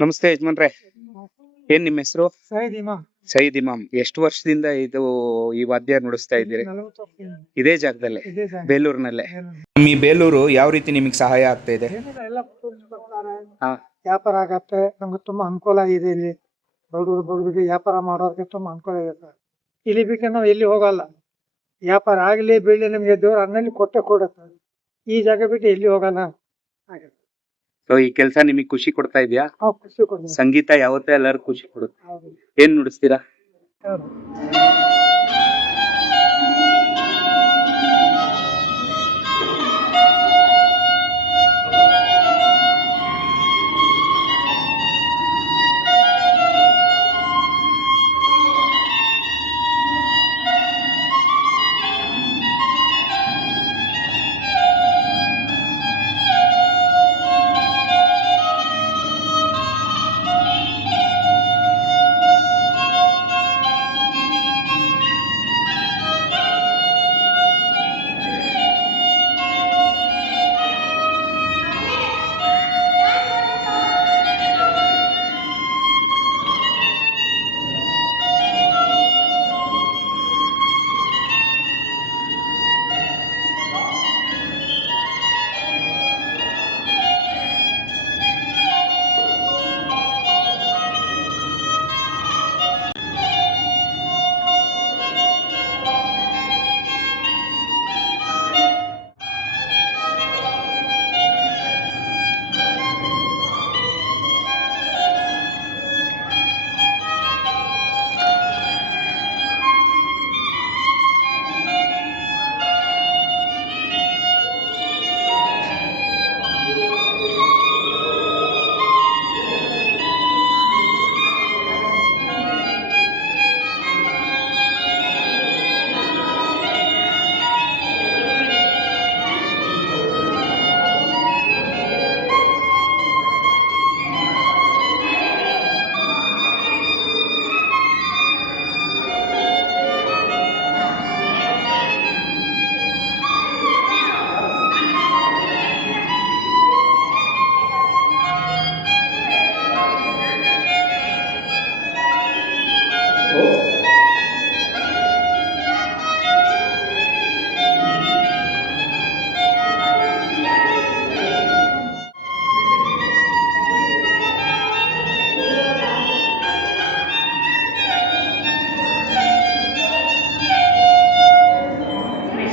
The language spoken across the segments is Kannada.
ನಮಸ್ತೆ ಯಜಮಾನ್ರೆ. ಏನ್ ನಿಮ್ಮ ಹೆಸರು? ಸೈಯದ್ ಇಮಾಮ್. ಸೈಯದ್ ಇಮಾಮ್. ಎಷ್ಟು ವರ್ಷದಿಂದ ಈ ವಾದ್ಯ ನುಡಿಸ್ತಾ ಇದ್ದೀರಿ 40 ವರ್ಷದಿಂದ ಇದೇ ಜಾಗದಲ್ಲಿ, ಇದೇ ಜಾಗ. ಬೇಲೂರಿನಲ್ಲೇ? ಬೇಲೂರು. ನಮ್ಮ ಈ ಬೇಲೂರು ಯಾವ ರೀತಿ ನಿಮಗೆ ಸಹಾಯ ಆಗ್ತಾ ಇದೆ? ಏನಿಲ್ಲ, ಎಲ್ಲ ಟೂರಿಸ್ಟ್ ಬರ್ತಾರೆ, ಹಾ. ವ್ಯಾಪಾರ ಆಗತ್ತೆ, ನಮ್ಗೆ ತುಂಬಾ ಅನುಕೂಲ ಆಗಿದೆ. ಇಲ್ಲಿ ಬಡವರಿಗೆ ವ್ಯಾಪಾರ ಮಾಡೋರಿಗೆ ತುಂಬಾ ಅನುಕೂಲ ಇದೆ ಸರ್. ಇಲ್ಲಿ ಬಿಟ್ಟು ನಾವು ಎಲ್ಲಿ ಹೋಗಲ್ಲ. ವ್ಯಾಪಾರ ಆಗ್ಲಿ ಬೀಳಲಿ ನಮ್ಗೆ ದೇವ್ರು ಅನ್ನಲ್ಲಿ ಕೊಟ್ಟೆ ಕೊಡುತ್ತೆ. ಈ ಜಾಗ ಬಿಟ್ಟು ಎಲ್ಲಿ ಹೋಗಲ್ಲ. ಹಾಗೆ ಸೊ ಈ ಕೆಲಸ ನಿಮಗೆ ಖುಷಿ ಕೊಡ್ತಾ ಇದೆಯಾ? ನಾವು ಖುಷಿ ಕೊಡ್ತೀವಿ. ಸಂಗೀತ ಯಾವತ್ತೇ ಎಲ್ಲರೂ ಖುಷಿ ಕೊಡುತ್ತೆ. ಹೌದು. ಏನ್ ನುಡಿಸ್ತೀರಾ? ಹೌದು.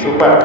ಸೂಪರ್.